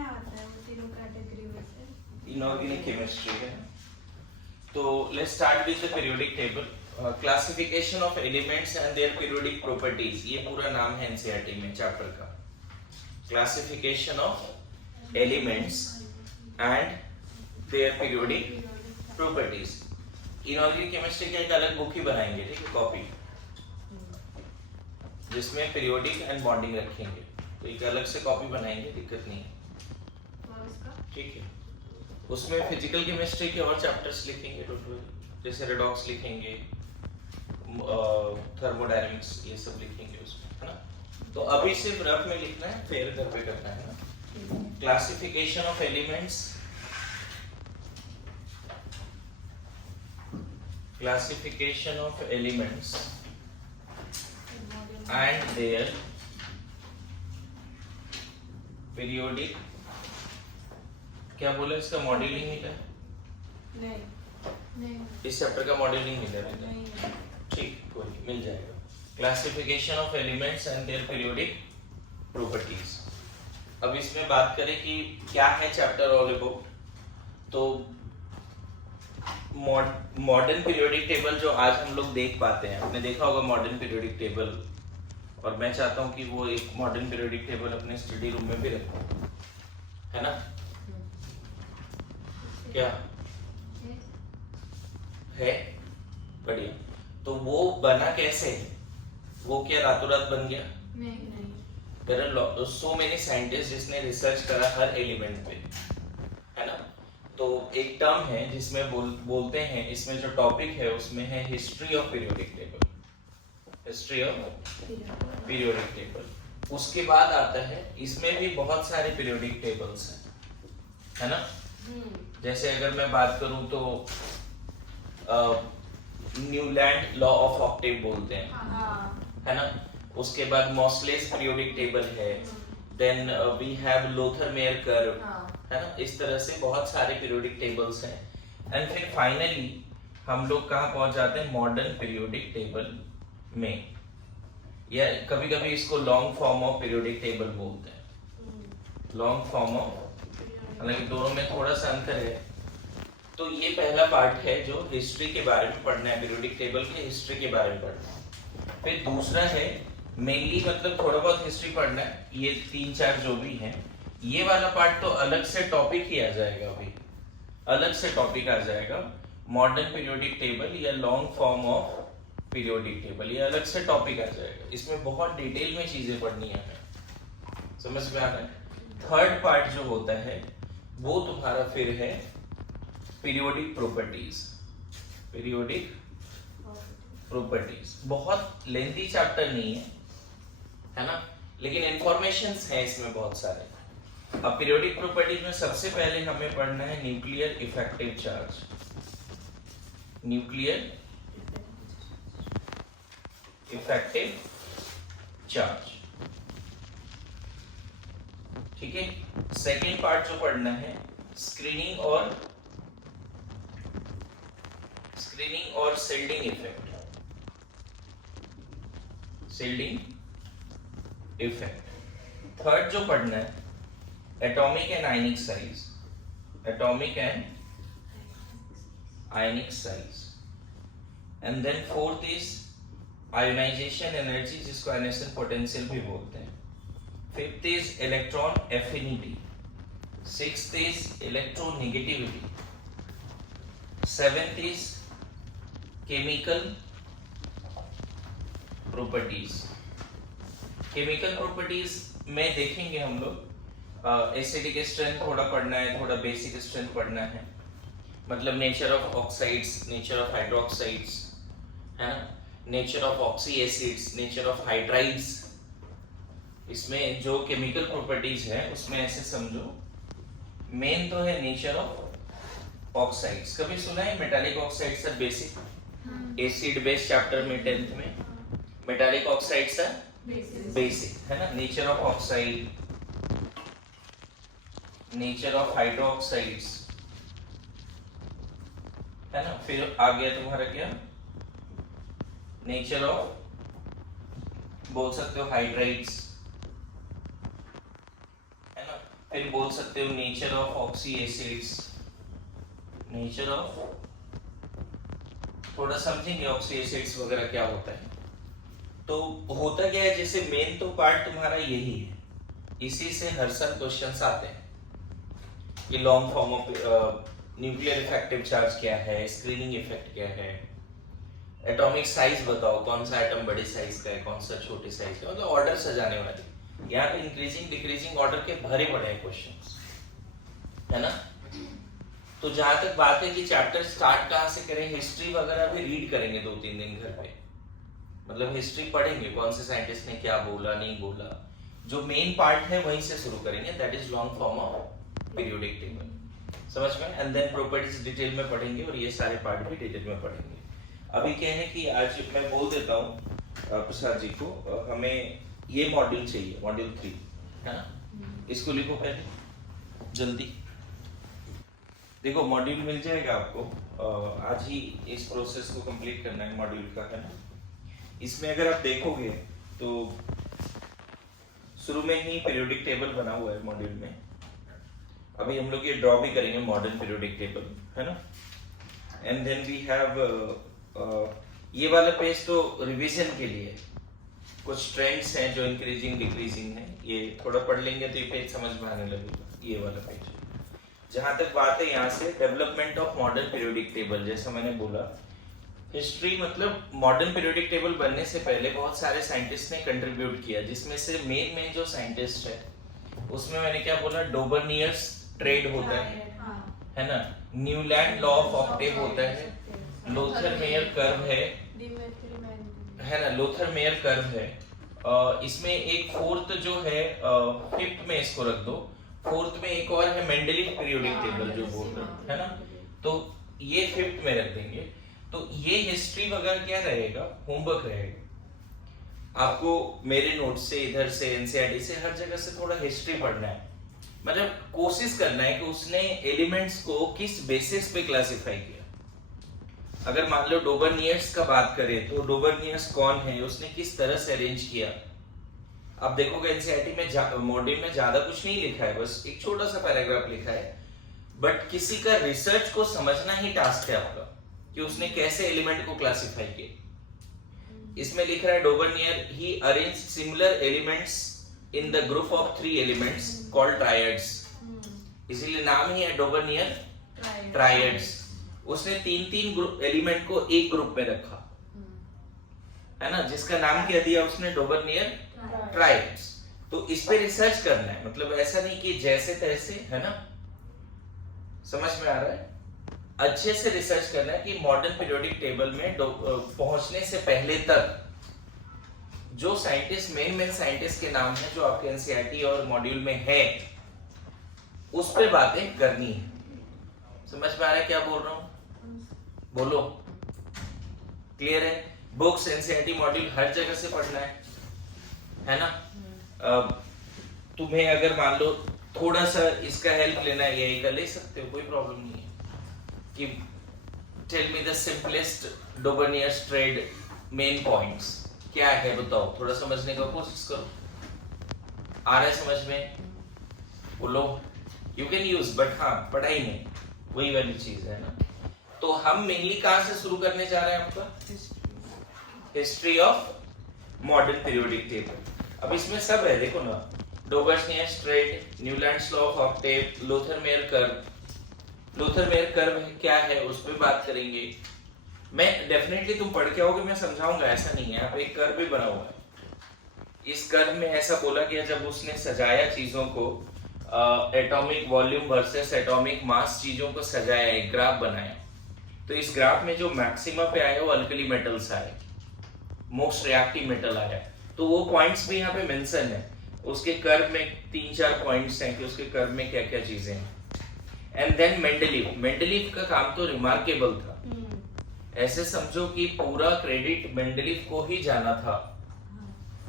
में आता है वो तीनों कैटेगरी में से? इनऑर्गेनिक केमिस्ट्री है। तो let's start with the periodic table. Classification of elements and their periodic properties, ये पूरा नाम है एनसीईआरटी में चैप्टर का। Classification of elements and their periodic properties. Inorganic chemistry का एक अलग बुक ही बनाएंगे, ठीक है, कॉपी, जिसमें पीरियोडिक एंड बॉन्डिंग रखेंगे। तो एक अलग से कॉपी बनाएंगे, दिक्कत नहीं है, ठीक है। उसमें फिजिकल केमिस्ट्री के और चैप्टर्स लिखेंगे टोटल, जैसे रेडॉक्स लिखेंगे, थर्मोडायनामिक्स, ये सब लिखेंगे उसमें, है ना। तो अभी सिर्फ रफ में लिखना है, फिर घर पे करना है ना। Classification of elements, classification of elements and their periodic, क्या बोला इसका मॉड्यूलिंग मिला? नहीं, इस चैप्टर का मॉड्यूलिंग मिला नहीं, ठीक, कोई मिल जाएगा। Classification of elements and their periodic properties. अब इसमें बात करें कि क्या है चैप्टर ऑल अबाउट। तो मॉडर्न पीरियोडिक टेबल जो आज हम लोग देख पाते हैं, आपने देखा होगा मॉडर्न पीरियोडिक टेबल, और मैं चाहता हूं कि वो एक मॉडर्न पीरियोडिक टेबल अपने स्टडी रूम में भी रखो, है ना। क्या है? बढ़िया। तो वो बना कैसे? वो क्या रातों रात बन गया? नहीं। There are so many scientist जिसने रिसर्च करा हर एलिमेंट पे, है ना। तो एक टर्म है जिसमें बोलते हैं, इसमें जो टॉपिक है उसमें है history of periodic table, history of periodic table. उसके बाद आता है, इसमें भी बहुत सारे पीरियोडिक टेबल्स हैं, है ना। जैसे अगर मैं बात करूं तो न्यूलैंड लॉ ऑफ ऑक्टेव बोलते हैं, है ना। उसके बाद मॉसलेस पीरियोडिक टेबल है, then we have Lothar Meyer curve, है ना। इस तरह से बहुत सारे पीरियोडिक टेबल्स हैं। एंड फिर फाइनली हम लोग कहाँ पहुंच जाते हैं? मॉडर्न पीरियोडिक टेबल में, या कभी कभी इसको long form of periodic table बोलते हैं, लॉन्ग फॉर्म ऑफ, हालांकि दोनों में थोड़ा सा अंतर है। तो ये पहला पार्ट है जो हिस्ट्री के बारे में पढ़ना है, पीरियोडिक टेबल के हिस्ट्री के बारे में पढ़ना है। फिर दूसरा है मेनली, मतलब थोड़ा बहुत हिस्ट्री पढ़ना है, ये 3-4 जो भी हैं। ये वाला पार्ट तो अलग से टॉपिक ही आ जाएगा, अभी अलग से टॉपिक आ जाएगा। मॉडर्न पीरियोडिक टेबल या long form of periodic table, ये अलग से टॉपिक आ जाएगा। इसमें बहुत डिटेल में चीजें पढ़नी है, समझ में आ रहा है। थर्ड पार्ट जो होता है वो तुम्हारा फिर है पीरियोडिक प्रॉपर्टीज। पीरियोडिक प्रॉपर्टीज बहुत लेंथी चैप्टर नहीं है ना, लेकिन इंफॉर्मेशंस है इसमें बहुत सारे। अब पीरियोडिक प्रॉपर्टीज में सबसे पहले हमें पढ़ना है nuclear effective charge. Nuclear effective charge, ठीक है। सेकेंड पार्ट जो पढ़ना है स्क्रीनिंग और shielding effect, shielding effect. Third जो पढ़ना है atomic and ionic size, atomic and ionic size. And then fourth is ionization energy, जिसको आयनेशन पोटेंशियल भी बोलते हैं। Fifth is electron affinity, sixth is electronegativity, seventh is chemical properties. Chemical properties में देखेंगे हम लोग एसिडिक स्ट्रेंथ थोड़ा पढ़ना है, थोड़ा बेसिक स्ट्रेंथ पढ़ना है, मतलब nature of oxides, nature of hydroxides, है ना, nature of oxy acids, nature of hydrides. इसमें जो केमिकल प्रॉपर्टीज है उसमें ऐसे समझो, मेन तो है नेचर ऑफ ऑक्साइड्स। कभी सुना है metallic oxides are basic? Acid base chapter में 10th में मेटालिक ऑक्साइड्स आर बेसिक, है ना। Nature of oxide, nature of hydroxides, है ना। फिर आ गया तुम्हारा क्या, नेचर ऑफ, बोल सकते हो हाइड्राइड्स, है ना। फिर बोल सकते हो nature of oxy acids, nature of, थोड़ा समझेंगे ऑक्सी एसिड्स वगैरह क्या होता है। तो होता क्या है, जैसे मेन तो पार्ट तुम्हारा यही है, इसी से हर साल क्वेश्चंस आते हैं कि long form of nuclear effective charge क्या है, स्क्रीनिंग इफेक्ट क्या है, एटॉमिक साइज बताओ, कौन सा एटम बड़े साइज का है, कौन सा छोटे साइज का, मतलब ऑर्डर सजाने वाले। यहाँ पे इंक्रीजिंग डिक्रीजिंग ऑर्डर के भरे पड़े हैं क्वेश्चंस, है ना। तो जहां तक बात है कि चैप्टर स्टार्ट कहाँ से करें, हिस्ट्री वगैरह भी रीड करेंगे 2-3 दिन घर पे, मतलब हिस्ट्री पढ़ेंगे, कौन से साइंटिस्ट ने क्या बोला नहीं बोला, जो मेन पार्ट है वहीं से शुरू करेंगे, that is long form of periodic table, समझ में। एंड देन प्रॉपर्टीज डिटेल में पढ़ेंगे और ये सारे पार्ट भी डिटेल में पढ़ेंगे। अभी क्या है कि आज मैं बोल देता हूँ प्रसाद जी को, हमें ये मॉड्यूल चाहिए, मॉड्यूल 3, है ना। इसको लिखो पहले जल्दी, देखो मॉड्यूल मिल जाएगा आपको, आज ही इस प्रोसेस को कंप्लीट करना है मॉड्यूल का, है ना। इसमें अगर आप देखोगे तो शुरू में ही पीरियोडिक टेबल बना हुआ है मॉड्यूल में, अभी हम लोग ये ड्रॉ भी करेंगे मॉडर्न पीरियोडिक टेबल, है ना। एंड देन वी हैव ये वाला पेज तो रिवीजन के लिए, कुछ ट्रेंड्स हैं जो इंक्रीजिंग डिक्रीजिंग है, ये थोड़ा पढ़ लेंगे तो ये पेज समझ में आने लगेगा, ये वाला पेज। जहां तक बात है यहाँ से development of modern periodic table, जैसा मैंने बोला हिस्ट्री, मतलब मॉडर्न पीरियोडिक टेबल बनने से पहले बहुत सारे साइंटिस्ट ने कंट्रीब्यूट किया, जिसमें से मेन जो साइंटिस्ट है उसमें मैंने क्या बोला, डोबर्नियर्स ट्रेड होता है ना, न्यूलैंड लॉ ऑफ ऑक्टेव होता है, लोथर मेयर कर्व है ना, लोथर मेयर कर्व है। इसमें एक फोर्थ जो है, फिफ्थ में इसको रख दो, फोर्थ में एक और है मेंडलीव पीरियोडिक टेबल जो बोल रहे हैं, है ना, तो ये फिफ्थ में रख देंगे। तो ये हिस्ट्री वगैरह क्या रहेगा, होमवर्क रहेगा आपको, मेरे नोट से, इधर से, एनसीईआरटी से, हर जगह से थोड़ा हिस्ट्री पढ़ना है, मतलब कोशिश करना है कि उसने एलिमेंट्स को किस बेसिस पे क्लासिफाई किया। अगर मान लो डोबर्नियर्स का बात करें तो डोबर्नियर्स कौन है, उसने किस तरह से अरेंज किया। अब देखोगे एनसीईआरटी में मॉड्यूल में ज्यादा कुछ नहीं लिखा है, बस एक छोटा सा पैराग्राफ लिखा है, बट किसी का रिसर्च को समझना ही टास्क है आपका कि उसने कैसे एलिमेंट को क्लासिफाई किया। इसमें लिख रहा है Dobereiner he arrange similar elements in the group of 3 elements called triads, इसीलिए नाम ही है डोबर्नियर ट्रायड्स। उसने 3 एलिमेंट को एक ग्रुप में रखा, है ना, जिसका नाम क्या दिया उसने, डोबर्नियर ट्रायड्स। तो इस पे रिसर्च करना है, मतलब ऐसा नहीं कि जैसे तैसे, है ना, समझ में आ रहा है, अच्छे से रिसर्च करना है कि मॉडर्न पीरियोडिक टेबल में पहुंचने से पहले तक जो साइंटिस्ट, मेन साइंटिस्ट के नाम है जो आपके एनसीईआरटी और मॉड्यूल में है, उस पे बातें करनी है। समझ में आ रहा है क्या बोल रहा हूं, बोलो, क्लियर है। बुक्स, एनसीईआरटी मॉड्यूल हर जगह से पढ़ना है ना। तुम्हें अगर मान लो थोड़ा सा इसका हेल्प लेना है, यही का ले सकते हो, कोई प्रॉब्लम नहीं है कि tell me the simplest Dobereiner's triad main points क्या है, बताओ, थोड़ा समझने का कोशिश करो, आ रहा है समझ में, बोलो, यू कैन यूज, बट हाँ पढ़ाई में वही वाली चीज है ना। तो हम मेनली कहां से शुरू करने जा रहे हैं, आपका history of modern periodic table. अब इसमें सब है, देखो ना, Dobereiner's triad, Newlands law of octave, Lothar Meyer curve. Lothar Meyer curve क्या है उस पर बात करेंगे। मैं डेफिनेटली, तुम पढ़ के आओगे, मैं समझाऊंगा, ऐसा नहीं है। यहाँ पे एक कर्व भी बना हुआ है, इस कर्व में ऐसा बोला गया जब उसने सजाया चीजों को, atomic volume versus atomic mass, चीजों को सजाया, एक ग्राफ बनाया, तो इस ग्राफ में जो मैक्सिमा पे आया वो अल्कली मेटल्स आए, मोस्ट रिएक्टिव मेटल आया। तो वो पॉइंट्स भी यहाँ पे मेंशन है, उसके कर्व में 3-4 पॉइंट्स हैं कि उसके कर्व में क्या क्या चीजें हैं। एंड देन मेंडलीव का काम तो रिमार्केबल था, ऐसे समझो कि पूरा क्रेडिट मेंडलीव को ही जाना था,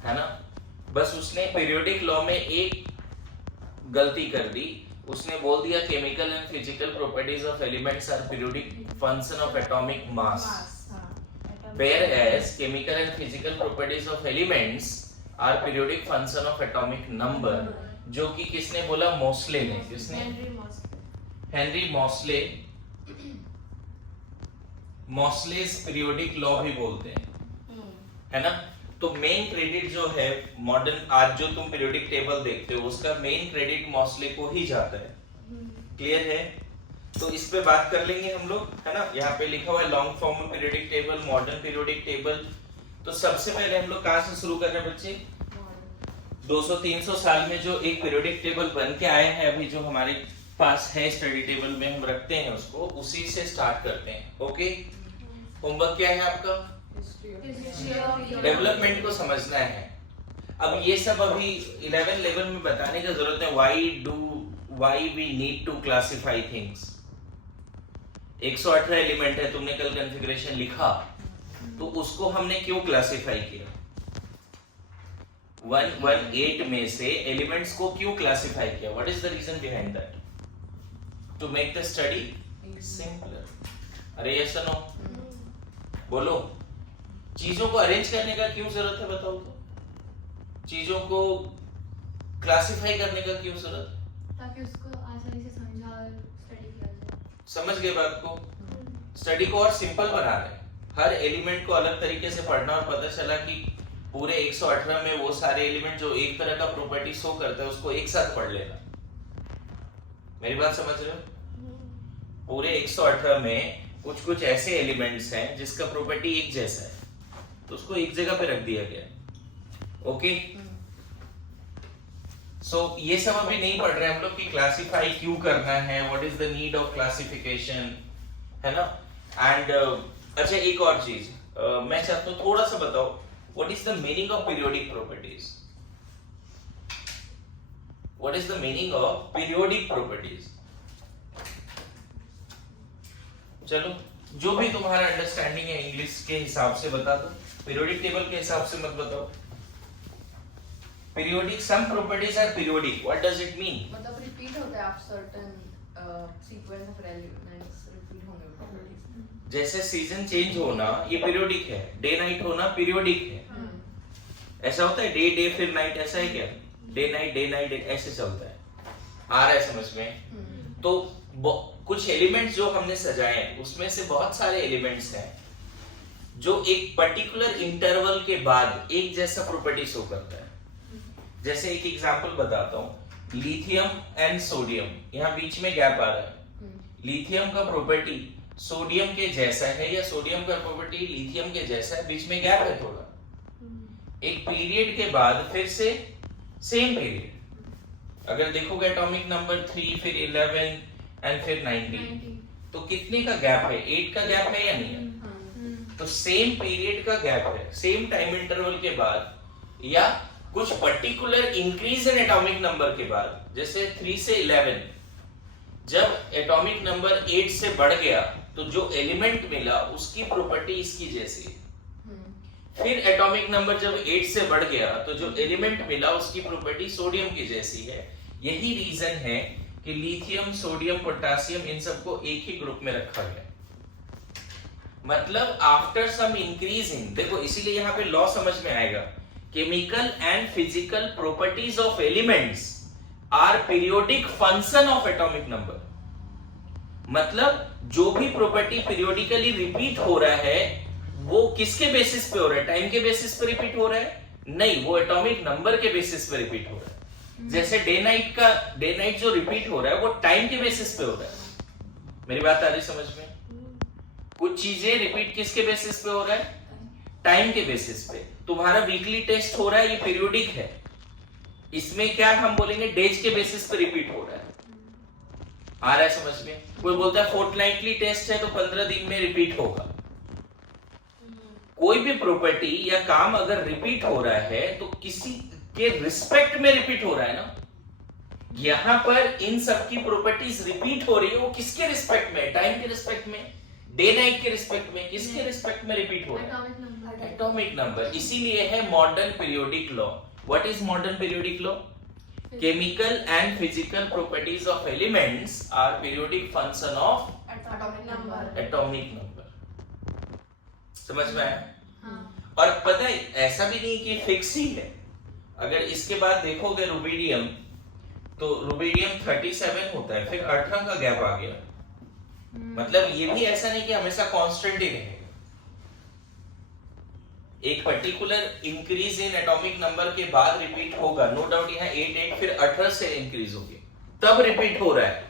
है ना। बस उसने पीरियोडिक लॉ में एक गलती कर दी, उसने बोल दिया chemical and physical properties of elements are periodic function of atomic mass, whereas chemical and physical properties of elements are periodic function of atomic number, जो कि किसने बोला? मोस्ले ने। किसने? Henry Moseley. Moseley's periodic law भी बोलते हैं, है ना। तो मेन क्रेडिट जो है मॉडर्न, आज जो तुम पीरियोडिक टेबल देखते हो उसका मेन क्रेडिट मोस्ले को ही जाता है। क्लियर है? तो इस पे बात कर लेंगे हम लोग, है ना। यहाँ पे लिखा हुआ है long form periodic table, modern periodic table. तो सबसे पहले हम लोग कहाँ से शुरू कर रहे हैं बच्चे? 200-300 साल में जो एक पीरियोडिक टेबल बन के आया है, अभी जो हमारे पास है स्टडी टेबल में हम रखते हैं उसको, उसी से स्टार्ट करते हैं। ओके, होमवर्क क्या है आपका? डेवलपमेंट को समझना है। अब ये सब अभी 11 लेवल में बताने की जरूरत है। Why we need to classify things. 118 element है, तुमने कल कॉन्फ़िगरेशन लिखा, तो उसको हमने क्यों क्लासिफाई किया? 118 में से एलिमेंट्स को क्यों क्लासिफाई किया? What is the reason behind that? To make the study simpler. अरे यस और नो बोलो। चीजों को अरेंज करने का क्यों जरूरत है बताओ तो? चीजों को क्लासिफाई करने का क्यों जरूरत? ताकि उसको आसानी से समझा और स्टडी किया जाए। समझ गए बात को? स्टडी को और सिंपल बना रहे, हर एलिमेंट को अलग तरीके से पढ़ना, और पता चला कि पूरे 118 में वो सारे एलिमेंट जो एक तरह का प्रॉपर्टी शो करता है उसको एक साथ पढ़ लेना। मेरी बात समझ रहे हो? पूरे 118 में कुछ कुछ ऐसे एलिमेंट्स हैं जिसका प्रॉपर्टी एक जैसा है, तो उसको एक जगह पे रख दिया गया। ओके, सो ये सब अभी नहीं पढ़ रहे हम लोग कि क्लासिफाई क्यों करना है, what is the need of classification, है ना। एंड अच्छा एक और चीज मैं चाहता हूँ थोड़ा सा बताओ, what is the meaning of periodic properties? What is the meaning of periodic properties? चलो जो भी तुम्हारा अंडरस्टैंडिंग है इंग्लिश के हिसाब से बता दो, पीरियोडिक टेबल के हिसाब से मत बताओ। Periodic, some properties are periodic, what does it mean? मतलब रिपीट होता है, आप certain sequence of elements repeat होंगे प्रॉपर्टीज। जैसे सीजन चेंज होना ये पीरियोडिक है, डे नाइट होना पीरियोडिक है। ऐसा होता है डे डे फिर नाइट, ऐसा है क्या? डे नाइट ऐसे चलता है। आ रहा है समझ में? तो कुछ एलिमेंट्स जो हमने सजाए हैं उसमें से बहुत सारे एलिमेंट्स हैं जो एक पर्टिकुलर इंटरवल के बाद एक जैसा प्रॉपर्टी शो करता है। जैसे एक एग्जांपल बताता हूं, लिथियम एंड सोडियम, यहाँ बीच में गैप आ रहा है। लिथियम का प्रॉपर्टी सोडियम के जैसा है या सोडियम का प्रॉपर्टी लिथियम के जैसा है, बीच में गैप है थोड़ा। एक पीरियड के बाद फिर से सेम पीरियड, अगर देखोगे एटॉमिक नंबर 3 फिर 11 एंड फिर 19, तो कितने का गैप है? 8 का गैप है या नहीं है? तो सेम पीरियड का गैप है, सेम टाइम इंटरवल के बाद या कुछ particular increase in atomic number के बाद, जैसे 3 से 11, जब एटॉमिक नंबर 8 से बढ़ गया तो जो एलिमेंट मिला उसकी प्रॉपर्टी इसकी जैसी है। फिर एटॉमिक नंबर जब 8 से बढ़ गया तो जो एलिमेंट मिला उसकी प्रॉपर्टी सोडियम की जैसी है। यही रीजन है कि लिथियम, सोडियम, पोटेशियम इन सबको एक ही ग्रुप में रखा गया। मतलब आफ्टर सम इंक्रीज इन, देखो इसीलिए यहाँ पे लॉ समझ में आएगा, chemical and physical properties of elements are periodic function of atomic number. मतलब जो भी प्रॉपर्टी पीरियोडिकली रिपीट हो रहा है वो किसके बेसिस पे हो रहा है? टाइम के बेसिस पे रिपीट हो रहा है? नहीं, वो एटॉमिक नंबर के बेसिस पे रिपीट हो रहा है। जैसे डे नाइट जो रिपीट हो रहा है वो टाइम के बेसिस पे हो रहा है। मेरी बात आ रही समझ में? कुछ चीजें रिपीट किसके बेसिस पे हो रहा है? टाइम के बेसिस पे। तुम्हारा वीकली टेस्ट हो रहा है, ये पीरियोडिक है, इसमें क्या हम बोलेंगे? डेज के बेसिस पे रिपीट हो रहा है। आ रहा है समझ में? कोई बोलता है फोर्टनाइटली टेस्ट है तो 15 दिन में रिपीट होगा। कोई भी प्रॉपर्टी या काम अगर रिपीट हो रहा है तो किसी के रिस्पेक्ट में रिपीट हो रहा है ना। यहां पर इन सब की प्रॉपर्टीज रिपीट हो रही है, वो किसके रिस्पेक्ट में? टाइम के रिस्पेक्ट में, डे नाइट के रिस्पेक्ट में, किसके रिस्पेक्ट में रिपीट हो रहा है? Atomic number. इसीलिए है modern periodic law. What is modern periodic law? Chemical and physical properties of elements are periodic function of atomic number. समझ में आया? और पता है ऐसा भी नहीं कि फिक्स ही है। अगर इसके बाद देखोगे रुबिडियम तो रुबिडियम 37 होता है, फिर 18 का गैप आ गया। मतलब ये भी ऐसा नहीं कि हमेशा कांस्टेंट ही रहेगा, एक particular increase in atomic number के बाद रिपीट होगा, नो डाउट। यहाँ 8 फिर 18 से इंक्रीज हो गया, तब रिपीट हो रहा है।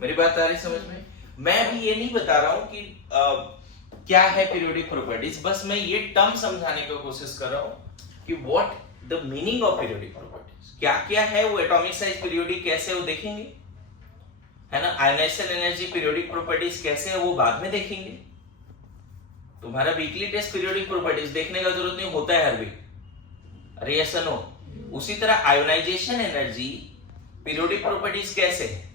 मेरी बात आ रही समझ में? मैं भी ये नहीं बता रहा हूं कि क्या है पीरियोडिक प्रॉपर्टीज, बस मैं ये टर्म समझाने की कोशिश कर रहा हूं कि what the meaning of periodic properties, क्या क्या है वो, एटॉमिक साइज पीरियोडिक कैसे है वो देखेंगे, है ना। आयनाइजेशन एनर्जी पीरियोडिक प्रॉपर्टीज कैसे है वो बाद में देखेंगे। तुम्हारा वीकली टेस्ट पीरियोडिक प्रॉपर्टीज देखने का जरूरत नहीं, होता है हर वीक, अरे यस नो। उसी तरह आयोनाइजेशन एनर्जी पीरियोडिक प्रॉपर्टीज कैसे है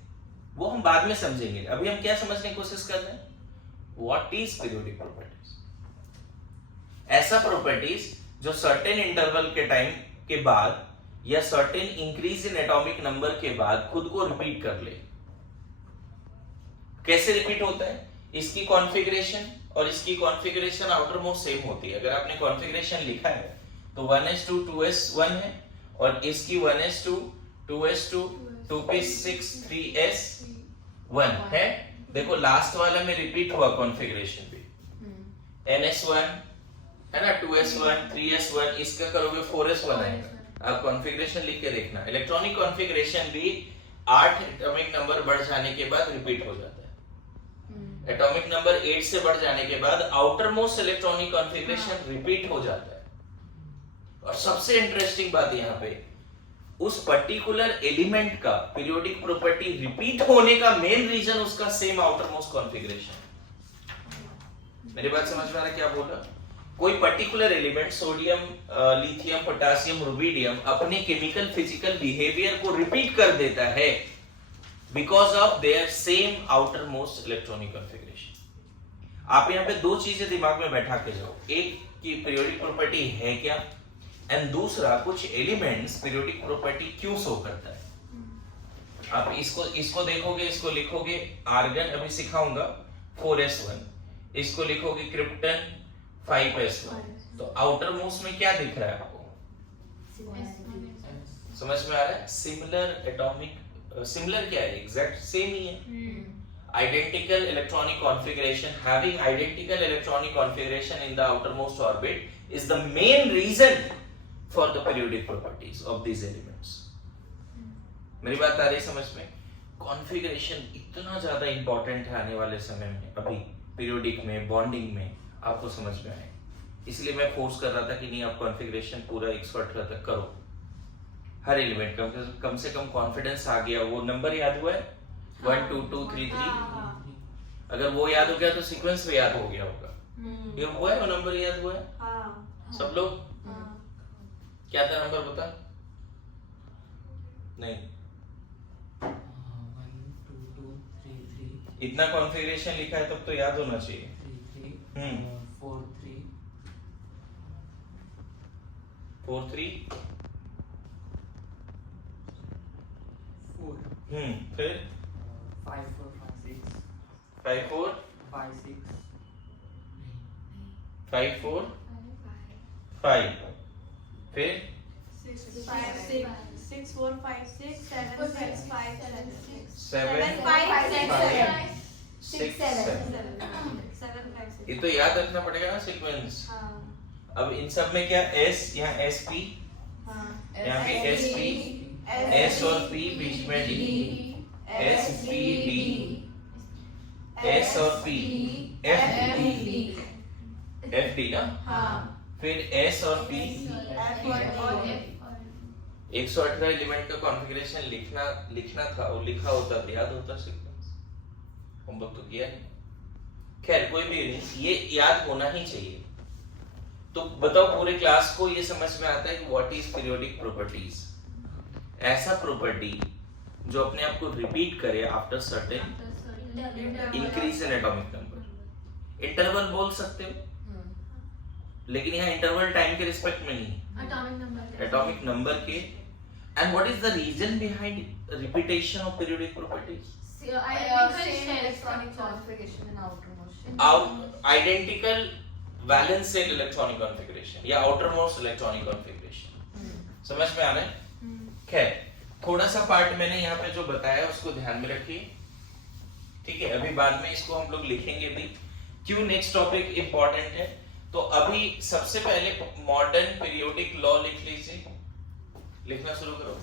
वो हम बाद में समझेंगे। अभी हम क्या समझने की कोशिश कर रहे हैं, व्हाट इज पीरियोडिक प्रॉपर्टीज। ऐसा प्रॉपर्टीज जो सर्टेन इंटरवल के टाइम के बाद या certain increase in atomic number के बाद खुद को रिपीट कर ले। कैसे रिपीट होता है, इसकी कॉन्फ़िगरेशन और इसकी कॉन्फ़िगरेशन आउटर मोस्ट सेम होती है। अगर आपने कॉन्फ़िगरेशन लिखा है तो 1s2 2s1 है, और इसकी 1s2 2s2 2p6 3s1 है। देखो लास्ट वाला में रिपीट हुआ कॉन्फ़िगरेशन भी, ns1 है ना, 2s1 3s1, इसका करोगे 4s1 आएगा। अब कॉन्फ़िगरेशन लिख के देखना, इलेक्ट्रॉनिक कॉन्फ़िगरेशन भी 8 एटॉमिक नंबर बढ़ जाने के बाद रिपीट हो जाता है। एटॉमिक नंबर 8 से बढ़ जाने के बाद outer most electronic configuration repeat हो जाता है। और सबसे इंटरेस्टिंग बात यहाँ पे, उस पर्टिकुलर एलिमेंट का पीरियोडिक प्रॉपर्टी रिपीट होने का मेन रीजन उसका सेम आउटर मोस्ट कॉन्फ़िगरेशन। मेरी बात समझ में आ रहा है क्या बोला? कोई particular element sodium, lithium, potassium, rubidium अपने केमिकल फिजिकल बिहेवियर को रिपीट कर देता है because of their same outer most electronic configuration. आप यहाँ पे दो चीजें दिमाग में बैठा के जाओ, एक की पीरियोडिक प्रॉपर्टी है क्या, एंड दूसरा कुछ एलिमेंट्स पीरियोडिक प्रॉपर्टी क्यों शो करता है। आप इसको देखोगे, इसको लिखोगे आर्गन, अभी सिखाऊंगा 4s1, इसको लिखोगे क्रिप्टन 5s1, तो आउटर मोस्ट में क्या दिख रहा है आपको, समझ में आ रहा है? सिमिलर एटॉमिक, सिमिलर क्या है, एग्जैक्ट सेम ही है। Identical electronic configuration, having identical electronic configuration in the outermost orbit is the main reason for the periodic properties of these elements. मेरी बात आ रही समझ में? Configuration इतना ज्यादा इंपॉर्टेंट है आने वाले समय में, अभी पीरियोडिक में, बॉन्डिंग में आपको समझ में आए, इसलिए मैं फोर्स कर रहा था कि नहीं आप कॉन्फ़िगरेशन पूरा 118 तक करो, हर एलिमेंट का कम से कम कॉन्फिडेंस आ गया। वो नंबर याद हुआ है 1 2 2 3 3, अगर वो याद हो गया तो सीक्वेंस भी याद हो गया होगा। ये हुआ है, वो नंबर याद हुआ है सब लोग? क्या था नंबर बता? नहीं, 1 2 2 3 3, इतना कॉन्फ़िगरेशन लिखा है तब तो याद होना चाहिए। 3 4 3 4 3 4, फिर 5 4 5 6 5 4 5 6 5 4 5, फिर 6 5 6 4 5 6 7 6 5 7 6 7 5 6 7। ये तो याद रखना पड़ेगा ना सीक्वेंस। अब इन सब में क्या S, यहाँ SP, यहाँ पे SP, S और P बीच में D, S P D, S और P F D, F D ना, फिर S और P। 118 एलिमेंट का कॉन्फ़िगरेशन लिखना था, वो लिखा होता तो याद होता सीक्वेंस, हम लोग तो किया नहीं। खैर कोई भी नहीं, ये याद होना ही चाहिए। तो बताओ पूरे क्लास को ये समझ में आता है कि व्हाट इज पीरियोडिक प्रॉपर्टीज। ऐसा प्रॉपर्टी जो अपने आप को रिपीट करे after certain increase in atomic number. Interval बोल सकते हो, लेकिन यहाँ इंटरवल टाइम के रिस्पेक्ट में नहीं, एटॉमिक नंबर के। And what is the reason behind repetition of periodic properties? electronic configuration in outermost. Identical valence shell electronic configuration या outermost electronic configuration। समझ में आ रहा है? खैर थोड़ा सा पार्ट मैंने यहाँ पे जो बताया उसको ध्यान में रखिए, ठीक है। अभी बाद में इसको हम लोग लिखेंगे भी, क्यों नेक्स्ट टॉपिक इंपॉर्टेंट है। तो अभी सबसे पहले मॉडर्न पीरियोडिक लॉ लिख लीजिए, लिखना शुरू करो।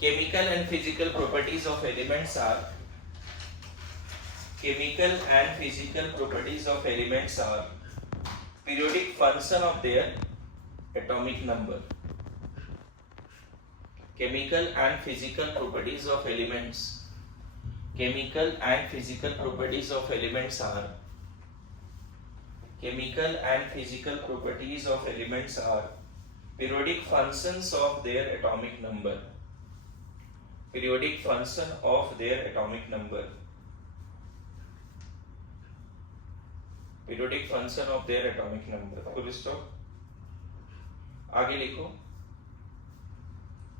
Chemical and physical properties of elements are, chemical and physical properties of elements are periodic function of their atomic number. Chemical and physical properties of elements, chemical and physical properties of elements are, chemical and physical properties of elements are periodic functions of their atomic number, periodic function of their atomic number, periodic function of their atomic number, full stop। आगे लिखो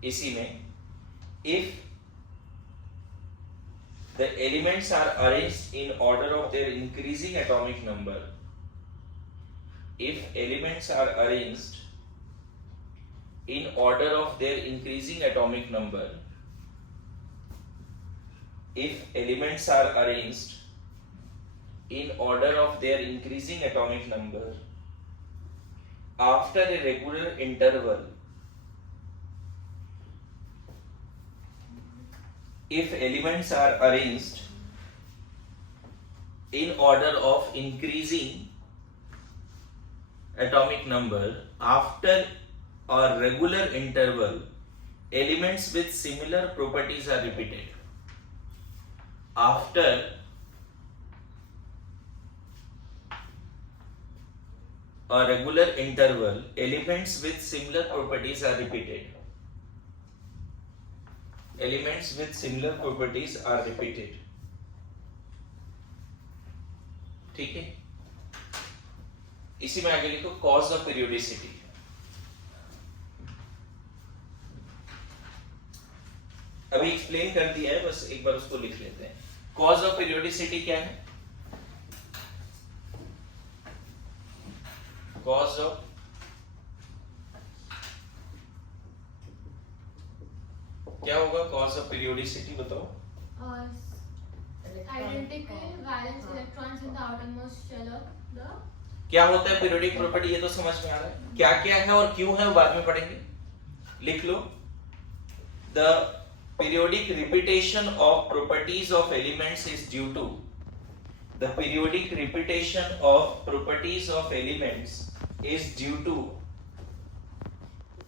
इसी में, if the elements are arranged in order of their increasing atomic number, if elements are arranged in order of their increasing atomic number, if elements are arranged in order of their increasing atomic number after a regular interval, if elements are arranged in order of increasing atomic number after a regular interval, elements with similar properties are repeated. After a regular interval, elements with similar properties are repeated. Elements with similar properties are repeated. ठीक है, इसी में आगे लिखो cause of periodicity। अभी explain कर दिया है, बस एक बार उसको लिख लेते हैं। cause of periodicity क्या है? cause of क्या होगा? cause of periodicity बताओ। Identical valence electrons in the outermost shell of the, क्या होता है पीरियोडिक प्रॉपर्टी, ये तो समझ में आ रहा है। क्या क्या है और क्यों है वो बाद में पढ़ेंगे, लिख लो। The periodic repetition of properties of elements is due to, the periodic repetition of properties of elements is due to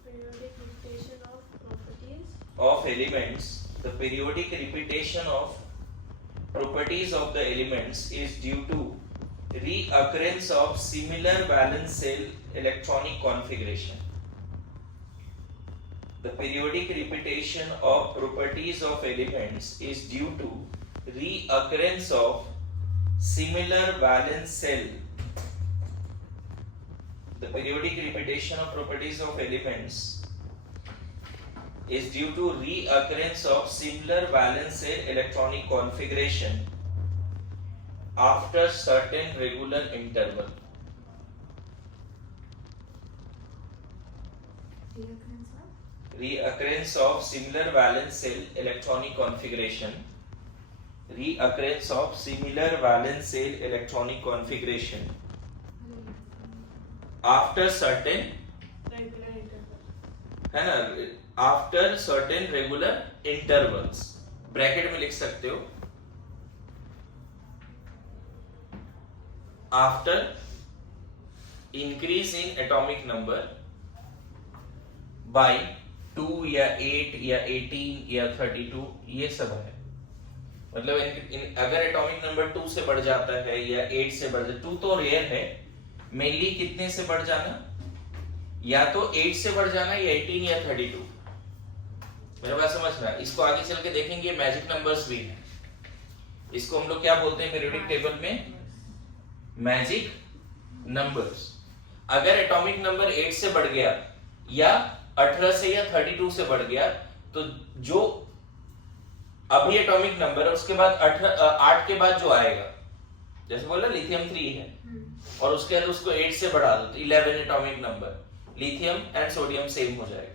periodic repetition of properties of elements, the periodic repetition of properties of the elements is due to reoccurrence of similar valence shell electronic configuration. The periodic repetition of properties of elements is due to reoccurrence of similar valence shell. The periodic repetition of properties of elements is due to reoccurrence of similar valence shell electronic configuration after certain regular interval. Reoccurrence of similar valence shell electronic configuration. Reoccurrence of similar valence shell electronic configuration after certain, regular interval है ना, after certain regular intervals, bracket में लिख सकते हो, after increase in atomic number by 2 या 8 या 18 या 32, ये सब है। मतलब अगर एटॉमिक नंबर 2 से बढ़ जाता है या 8 से बढ़ जाता, 2 तो रेयर है, मेनली कितने से बढ़ जाना, या तो 8 से बढ़ जाना या 18 या 32। मेरा बात समझना, इसको आगे चल के देखेंगे, मैजिक नंबर्स भी है। इसको हम लोग क्या बोलते हैं पीरियोडिक टेबल में? Magic numbers. अगर एटॉमिक नंबर 8 से बढ़ गया या 18 से या 32 से बढ़ गया, तो जो अभी एटॉमिक नंबर है उसके बाद 8 के बाद जो आएगा, जैसे बोला लिथियम 3 है और उसके बाद उसको 8 से बढ़ा दो तो 11 atomic number, lithium and sodium same हो जाएगा।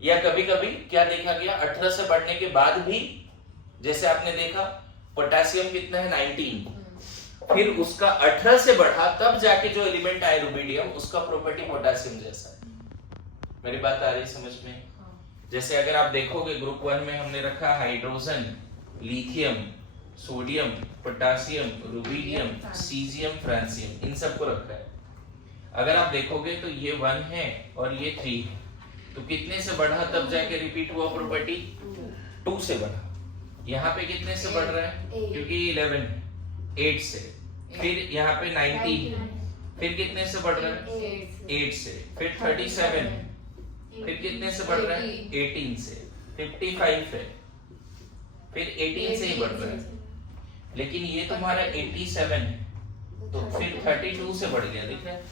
या कभी कभी क्या देखा गया 18 से बढ़ने के बाद भी, जैसे आपने देखा पोटेशियम कितना है 19, फिर उसका 18 से बढ़ा तब जाके जो एलिमेंट आया रुबिडियम, उसका प्रॉपर्टी पोटेशियम जैसा है। मेरी बात आ रही समझ में? जैसे अगर आप देखोगे ग्रुप 1 में हमने रखा hydrogen, lithium, sodium, potassium, rubidium, caesium, francium, इन सबको रखा है। अगर आप देखोगे तो ये 1 है और ये 3 है, तो कितने से बढ़ा तब जाके रिपीट हुआ प्रॉपर्टी? 2 से बढ़ा। यहाँ पे कितने से बढ़ रहा है? क्योंकि 11 है, 8 से, फिर यहाँ पे 19, फिर कितने से बढ़ रहा है? 8 से, फिर 37, फिर कितने से बढ़ रहा है? 18 से, 55 है, फिर 18 से ही बढ़ रहा है। लेकिन ये तुम्हारा 87 है, तो फिर 32 से बढ़ गया, दिख रहा है?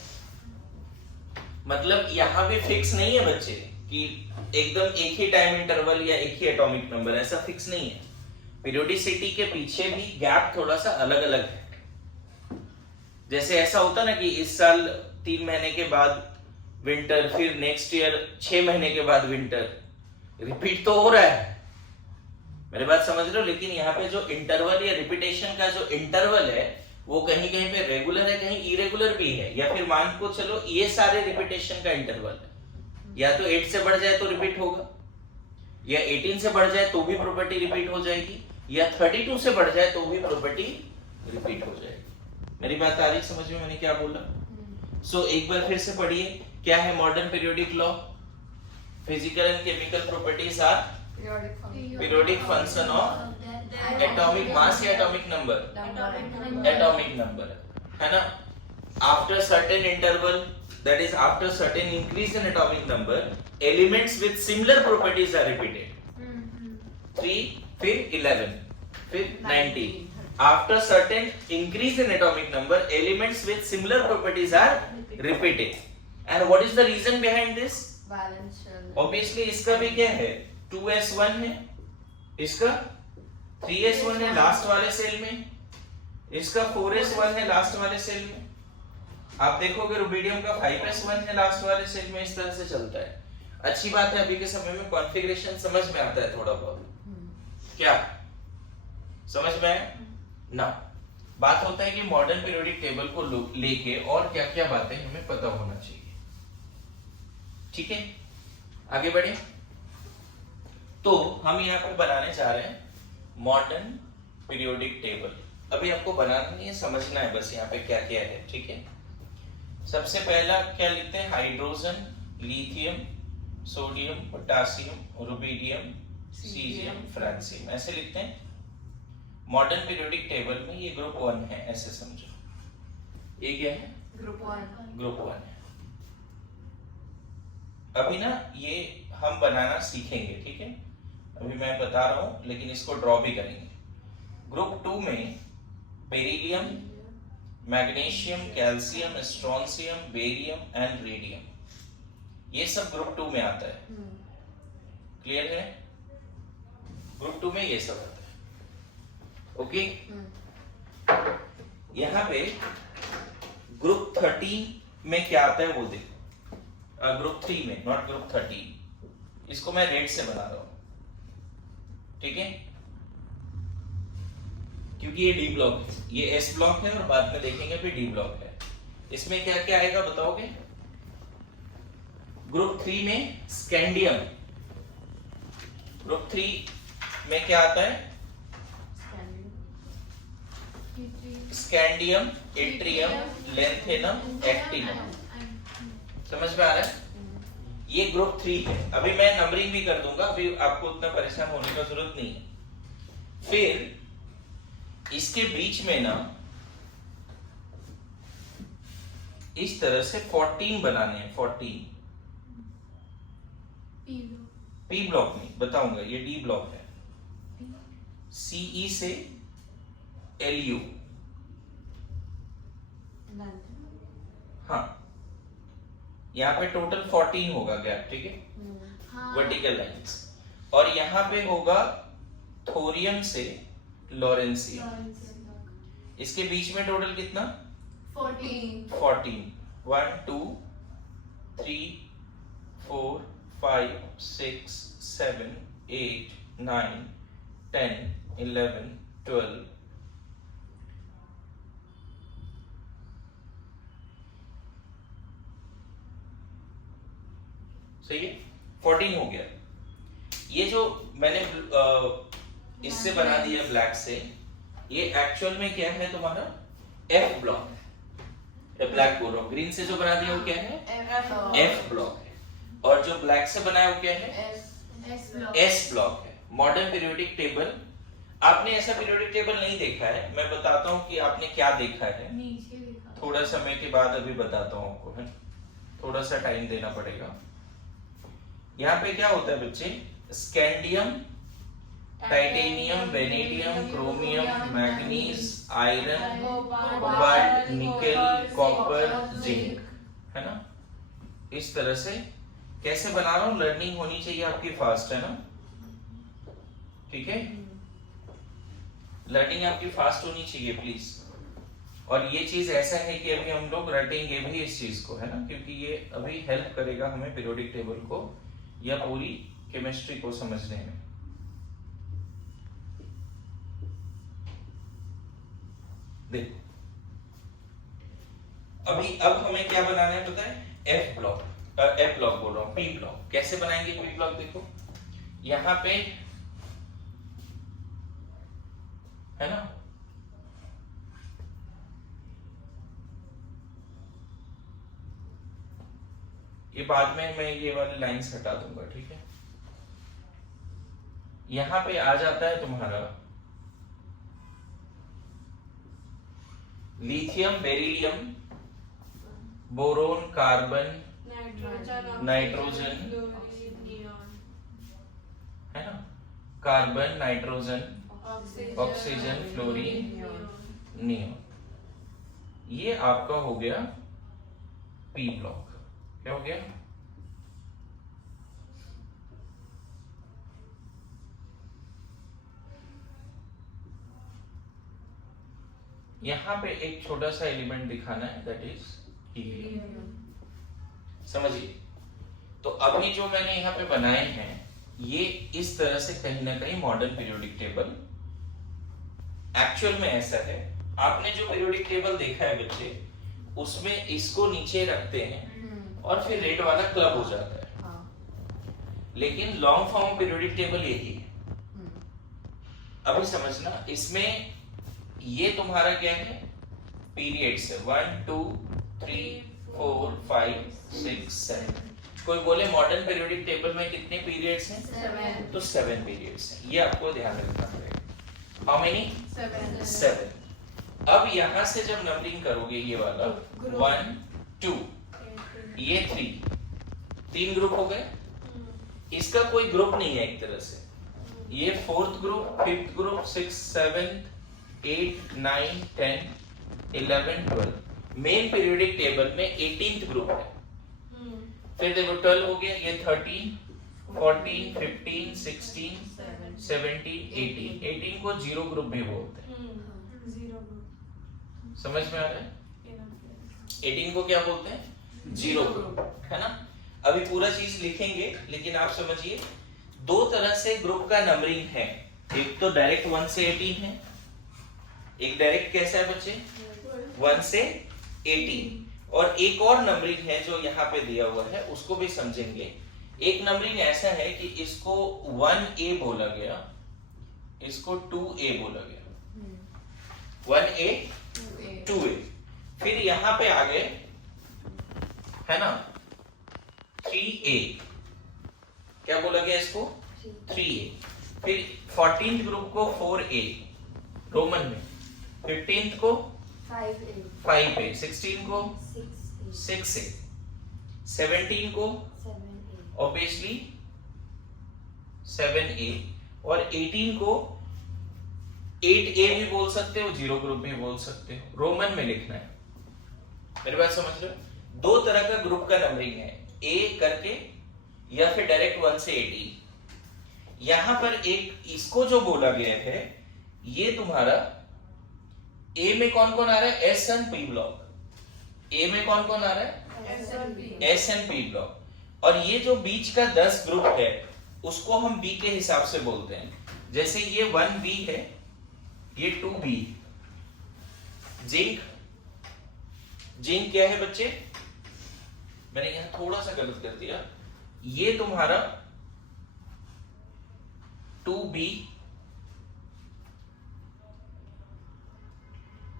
मतलब यहाँ भी फिक्स नहीं है बच्चे कि एकदम एक ही टाइम इंटरवल या एक ही एटॉमिक नंबर, ऐसा फिक्स नहीं है। पीरियोडिसिटी के पीछे भी गैप थोड़ा सा अलग अलग है। जैसे ऐसा होता ना कि इस साल 3 महीने के बाद विंटर, फिर नेक्स्ट ईयर 6 महीने के बाद विंटर, रिपीट तो हो रहा है, मेरी बात समझ रहे हो? लेकिन यहाँ पे जो इंटरवल या रिपीटेशन का जो इंटरवल है वो कहीं कहीं पे रेगुलर है, कहीं इरेगुलर भी है। या फिर मान को चलो ये सारे रिपीटेशन का इंटरवल है, या तो 8 से बढ़ जाए तो रिपीट होगा, या 18 से बढ़ जाए तो भी प्रॉपर्टी रिपीट हो जाएगी, या 32 से बढ़ जाए तो भी प्रॉपर्टी रिपीट हो जाएगी। मेरी बात आ रही समझ में मैंने क्या बोला? सो एक बार फिर से पढ़िए, क्या है modern periodic law? Physical and chemical properties are periodic function of atomic mass या एटॉमिक नंबर? एटॉमिक नंबर, है ना? After certain interval, that is after certain increase in atomic number, elements with similar properties are repeated. 3, फिर 11, फिर 19. After certain increase in atomic number, elements with similar properties are repeated. And what is the reason behind this? Valence shell. Obviously इसका भी क्या है? 2s1 है, इसका 3s1 है last वाले सेल में, इसका 4s1 है लास्ट वाले सेल में। आप देखोगे रुबिडियम का 5s1 है लास्ट वाले सेल में। इस तरह से चलता है। अच्छी बात है, अभी के समय में कॉन्फ़िगरेशन समझ में आता है थोड़ा बहुत। क्या समझ में आया ना? बात होता है कि मॉडर्न पीरियोडिक टेबल को लेके और क्या क्या बातें हमें पता होना चाहिए। ठीक है, आगे बढ़े। तो हम यहाँ पे बनाने जा रहे हैं मॉडर्न पीरियोडिक टेबल। अभी आपको बनाना नहीं है, समझना है बस यहाँ पे क्या क्या है। ठीक है, सबसे पहला क्या लिखते हैं? Hydrogen, lithium, sodium, potassium, rubidium, caesium, francium, ऐसे लिखते हैं। मॉडर्न पीरियोडिक टेबल में ये ग्रुप 1 है, ऐसे समझो। ये क्या है? ग्रुप 1। ग्रुप 1 है। अभी ना ये हम बनाना सीखेंगे, ठीक है? अभी मैं बता रहा हूं, लेकिन इसको ड्रॉ भी करेंगे। ग्रुप 2 में beryllium, magnesium, calcium, strontium, barium and radium, ये सब ग्रुप 2 में आता है। क्लियर है? ग्रुप 2 में ये सब आता है। ओके, यहाँ पे ग्रुप 13 में क्या आता है वो देखो। ग्रुप 3 में, नॉट ग्रुप 13। इसको मैं रेड से बना रहा हूं, ठीक है? क्योंकि ये डी ब्लॉक है, ये एस ब्लॉक है और बाद में देखेंगे फिर डी ब्लॉक है। इसमें क्या क्या आएगा बताओगे? ग्रुप 3 में स्कैंडियम। ग्रुप 3 में क्या आता है? Scandium, yttrium, lanthanum, actinium. समझ में आ रहा है? ये ग्रुप 3 है। अभी मैं नंबरिंग भी कर दूंगा, अभी आपको उतना परेशान होने का जरूरत नहीं है। फिर इसके बीच में ना इस तरह से 14 बनाने हैं। 14 पी ब्लॉक में बताऊंगा, ये डी ब्लॉक है। सीई से एलयू, हाँ, यहाँ पे टोटल 14 होगा गैप, ठीक है? Vertical lines. और यहाँ पे होगा थोरियम से लॉरेंसियम। इसके बीच में टोटल कितना? 14। 1 2 3 4 5 6 7 8 9 10 11 12 सही है, 14 हो गया। ये जो मैंने इससे बना दिया ब्लैक से, ये एक्चुअल में क्या है तुम्हारा एफ ब्लॉक है। ब्लैक बोल रहा हूँ, ग्रीन से जो बना दिया वो क्या है एफ ब्लॉक है, और जो ब्लैक से बनाया वो क्या है एस ब्लॉक है। मॉडर्न पीरियोडिक टेबल, आपने ऐसा पीरियोडिक टेबल नहीं देखा है, मैं बताता हूँ कि आपने क्या देखा है। नीचे लिखा थोड़ा समय के बाद अभी बताता हूँ आपको, है थोड़ा सा टाइम देना पड़ेगा। यहाँ पे क्या होता है बच्चे, scandium, titanium, vanadium, chromium, manganese, iron, cobalt, nickel, copper, zinc, है ना। इस तरह से कैसे बना रहा हूँ, लर्निंग होनी चाहिए आपकी फास्ट, है ना, ठीक है, लर्निंग आपकी फास्ट होनी चाहिए प्लीज। और ये चीज ऐसा है कि अभी हम लोग रटेंगे भी इस चीज को, है ना, क्योंकि ये अभी हेल्प करेगा हमें पीरियोडिक टेबल को या पूरी केमिस्ट्री को समझने में। देखो अभी अब हमें क्या बनाना है पता है, एफ ब्लॉक बोल रहा हूं, पी ब्लॉक। कैसे बनाएंगे पी ब्लॉक, देखो यहां पे है ना, ये बाद में मैं ये वाली लाइंस हटा दूंगा, ठीक है। यहां पे आ जाता है तुम्हारा lithium, beryllium, boron, carbon, nitrogen, है ना, carbon, nitrogen, oxygen, fluorine, neon. ये आपका हो गया पी ब्लॉक। क्या हो गया, यहां पे एक छोटा सा एलिमेंट दिखाना है, दैट इज हीलियम। समझिए, तो अभी जो मैंने यहाँ पे बनाए हैं ये इस तरह से कहीं ना कहीं मॉडर्न पीरियोडिक टेबल एक्चुअल में ऐसा है। आपने जो पीरियोडिक टेबल देखा है बच्चे, उसमें इसको नीचे रखते हैं और फिर रेड वाला क्लब हो जाता है, लेकिन लॉन्ग फॉर्म पीरियोडिक टेबल यही है। अभी समझना, इसमें ये तुम्हारा क्या है, पीरियड्स है 1 2 3 4 5 6 7। कोई बोले मॉडर्न पीरियोडिक टेबल में कितने पीरियड्स हैं, 7। तो 7 पीरियड्स हैं। ये आपको ध्यान रखना पड़ेगा। How many, 7। अब यहां से जब नंबरिंग करोगे, ये वाला 1 2 ये 3 ग्रुप हो गए। इसका कोई ग्रुप नहीं है एक तरह से, ये 4th group, 5th group, 6th 7th 8 9 10 11 12। Main periodic table में 18th ग्रुप है। फिर देखो 12 हो गया, ये 13 14 15 16 17 18। 18 को जीरो ग्रुप भी बोलते हैं, समझ में आ रहा है। 18 को क्या बोलते हैं, जीरो ग्रुप, है ना। अभी पूरा चीज लिखेंगे, लेकिन आप समझिए दो तरह से ग्रुप का नंबरिंग है। एक तो डायरेक्ट 1 से 18 है, एक डायरेक्ट कैसा है बच्चे, 1 से 18। और एक और नंबरिंग है जो यहाँ पे दिया हुआ है, उसको भी समझेंगे। एक नंबरिंग ऐसा है कि इसको 1A बोला गया, इसको 2A बोला गया, 1A 2A। फिर यहाँ पे आ गए, है ना, 3A। क्या बोला गया इसको, 3A। फिर 14th ग्रुप को 4A रोमन में, 15th को 5A, 16 को 6A, 17 को ऑब्वियसली 7A, और 18 को 8A भी बोल सकते हो, जीरो ग्रुप भी बोल सकते हो। रोमन में लिखना है, मेरी बात समझ रहे हो। दो तरह का ग्रुप का नंबरिंग है, A करके या फिर डायरेक्ट 1 से 18। यहां पर एक इसको जो बोला गया है, ये तुम्हारा A में कौन कौन आ रहा है, S and P block. A में कौन कौन आ रहा है, S एंड P ब्लॉक। और ये जो बीच का 10 ग्रुप है उसको हम बी के हिसाब से बोलते हैं। जैसे ये 1B है, ये 2B। जिंक, जिंक क्या है बच्चे? मैंने यहां थोड़ा सा गलत कर दिया, ये तुम्हारा 2B,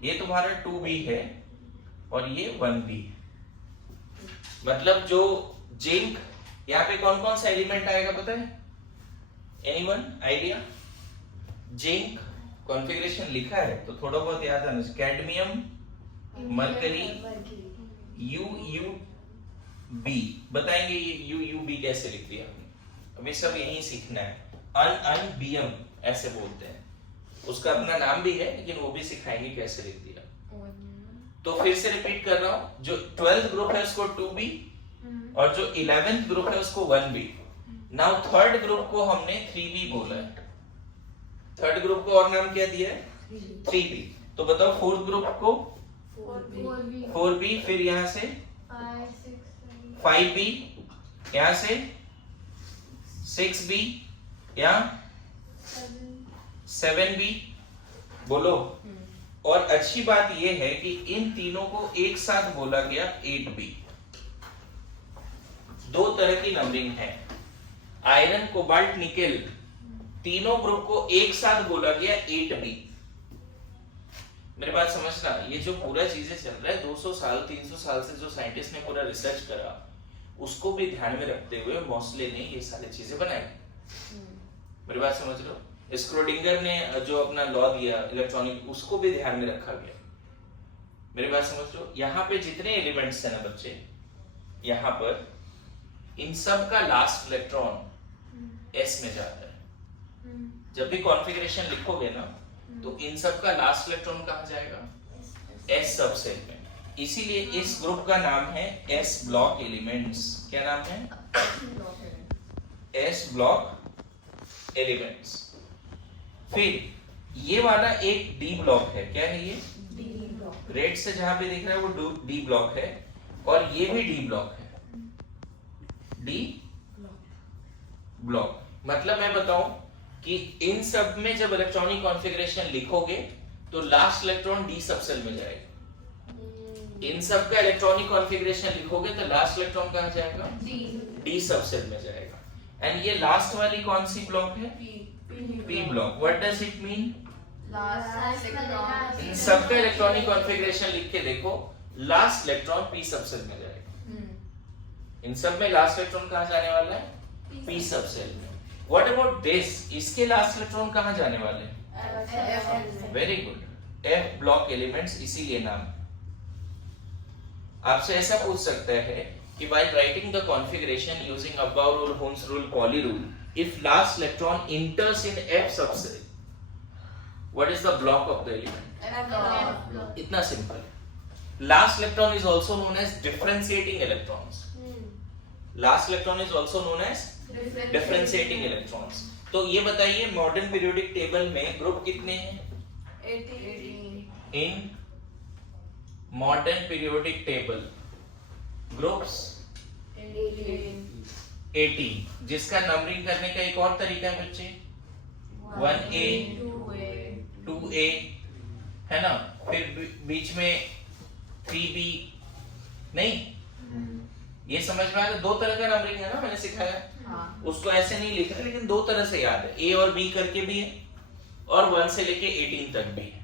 ये तुम्हारा 2B है और ये 1B। मतलब जो जिंक, यहाँ पे कौन कौन सा एलिमेंट आएगा पता है? Anyone idea? जिंक कॉन्फ़िगरेशन लिखा है तो थोड़ा बहुत याद आना। Cadmium, mercury, UUB। बताएंगे ये UUB कैसे लिख दिया हमने? अभी सब यही सीखना है। अनबियम ऐसे बोलते हैं, उसका अपना नाम भी है लेकिन वो भी सिखाएंगे कैसे लिख दिया। तो फिर से रिपीट कर रहा हूं, जो 12th ग्रुप है उसको 2B और जो 11th ग्रुप है उसको 1B। नाउ थर्ड ग्रुप को हमने 3B बोला है। थर्ड ग्रुप को और नाम क्या दिया है? 3B। तो बताओ फोर्थ ग्रुप को 4B, फिर यहां से 5B, यहां से 6B, यहां 7B। बोलो। और अच्छी बात यह है कि इन तीनों को एक साथ बोला गया 8B। दो तरह की नंबरिंग है। आयरन, कोबाल्ट, निकेल, तीनों ग्रुप को एक साथ बोला गया 8B। मेरी बात समझना, ये जो पूरा चीजें चल रहा है 200 साल 300 साल से जो साइंटिस्ट ने पूरा रिसर्च करा, उसको भी ध्यान में रखते हुए मॉसले ने ये सारी चीजें बनाई। मेरी बात समझ लो। स्क्रोडिंगर ने जो अपना लॉ दिया इलेक्ट्रॉनिक, उसको भी ध्यान में रखा गया। मेरी बात समझ लो। यहाँ पे जितने एलिमेंट्स हैं ना बच्चे, यहाँ पर इन सब का लास्ट इलेक्ट्रॉन S में जाता है। जब भी कॉन्फ़िगरेशन लिखोगे ना तो इन सब का लास्ट इलेक्ट्रॉन कहाँ जाएगा? S सबसेल में। इसीलिए इस ग्रुप का नाम है S ब्लॉक एलिमेंट्स। क्या नाम है? S block elements. फिर ये वाला एक D ब्लॉक है। क्या है ये? रेड से जहां पे दिख रहा है वो D ब्लॉक है और ये भी D ब्लॉक है। D ब्लॉक मतलब मैं बताऊं कि इन सब में जब इलेक्ट्रॉनिक कॉन्फ़िगरेशन लिखोगे तो लास्ट इलेक्ट्रॉन D सबसेल में जाएगा। इन सब का इलेक्ट्रॉनिक कॉन्फ़िगरेशन लिखोगे तो लास्ट इलेक्ट्रॉन कहां जाएगा? D सबसेल में जाएगा। एंड ये लास्ट वाली कौन सी ब्लॉक है? P block. What does it mean? Last electron. इन सब का इलेक्ट्रॉनिक कॉन्फ़िगरेशन लिख के देखो, लास्ट इलेक्ट्रॉन P सबसेल में जाएगा। इन सब में लास्ट इलेक्ट्रॉन कहां जाने वाला है? P सबसेल में। What about this? इसके लास्ट इलेक्ट्रॉन कहां जाने वाले हैं? Very good, F block elements, इसीलिए नाम। आपसे ऐसा पूछ सकता है कि while writing the configuration using above rule, Hund's rule, Pauli rule, if last electron enters in F subcell, what is the block of the element? F block. इतना simple. Last electron is also known as differentiating electrons. Last electron is also known as differentiating electrons. तो ये बताइए modern periodic table में group कितने हैं? 18. In modern periodic table groups 18, जिसका numbering करने का एक और तरीका है बच्चे, 1A 2A है ना, फिर बीच में 3B। नहीं, ये समझ में आया? दो तरह का नंबरिंग है ना, मैंने सिखाया। उसको ऐसे नहीं लिखा लेकिन दो तरह से याद है, A और B करके भी है और 1 से लेके 18 तक भी है।